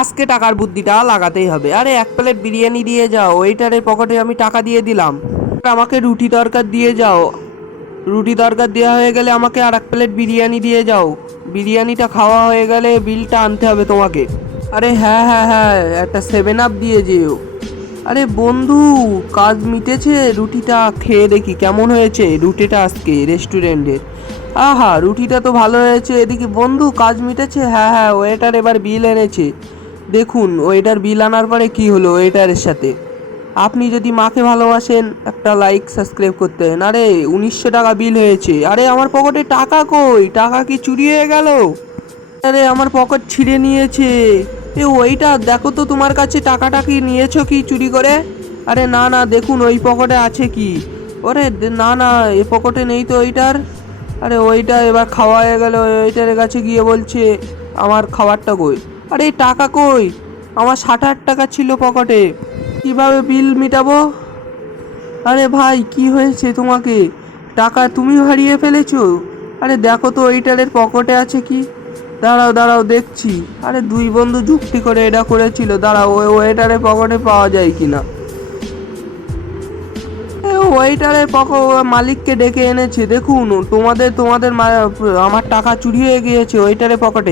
আজকে টাকার বুদ্ধিটা লাগাতেই হবে। আরে এক প্লেট বিরিয়ানি দিয়ে যাও, ওয়েটারের পকেটে আমি টাকা দিয়ে দিলাম। আমাকে রুটি তরকার দিয়ে যাও, রুটি তরকার দেওয়া হয়ে গেলে আমাকে আর এক প্লেট বিরিয়ানি দিয়ে যাও। বিরিয়ানিটা খাওয়া হয়ে গেলে বিলটা আনতে হবে তোমাকে। আরে হ্যাঁ হ্যাঁ হ্যাঁ, একটা 7 আপ দিয়ে যেও। আরে বন্ধু, কাজ মিটেছে, রুটিটা খেয়ে দেখি কেমন হয়েছে রুটিটা আজকে রেস্টুরেন্টের। আহা, রুটিটা তো ভালো হয়েছে। এদিকে বন্ধু, কাজ মিটেছে। হ্যাঁ হ্যাঁ, ওয়েটার এবার বিল এনেছে। দেখুন ওয়েটার বিল আনার পরে কি হলো ওয়েটারের সাথে। আপনি যদি মাকে ভালোবাসেন একটা লাইক সাবস্ক্রাইব করতে হবে। আরে 1900 টাকা বিল হয়েছে। আরে আমার পকেটে টাকা কই? টাকা কি চুরি হয়ে গেল? আরে আমার পকেট ছিঁড়ে নিয়েছে। এ ওইটা দেখো তো, তোমার কাছে টাকাটা কি নিয়েছো কি চুরি করে? আরে না না, দেখুন ওই পকেটে আছে কি। ওরে না না, এ পকেটে নেই তো ওইটার। আরে ওইটা এবার খাওয়া হয়ে গেল, ওইটার কাছে গিয়ে বলছে আমার খাবারটা কই। আরে এই টাকা কই? আমার 60,000 টাকা ছিল পকেটে। কিভাবে বিল মিটাবো? আরে ভাই, কি হয়েছে তোমাকে? টাকা তুমি হারিয়ে ফেলেছো? আরে দেখো তো ওইটারের পকেটে আছে কি। দাঁড়াও দাঁড়াও দেখছি। আরে দুই বন্ধু যুক্তি করে এটা করেছিল, দাঁড়াও ওই ওয়েটারের পকেটে পাওয়া যায় কিনা। ওয়েটারের মালিককে ডেকে এনেছে, দেখুন তোমাদের তোমাদের আমার টাকা চুরি হয়ে গিয়েছে ওয়েটারের পকেটে।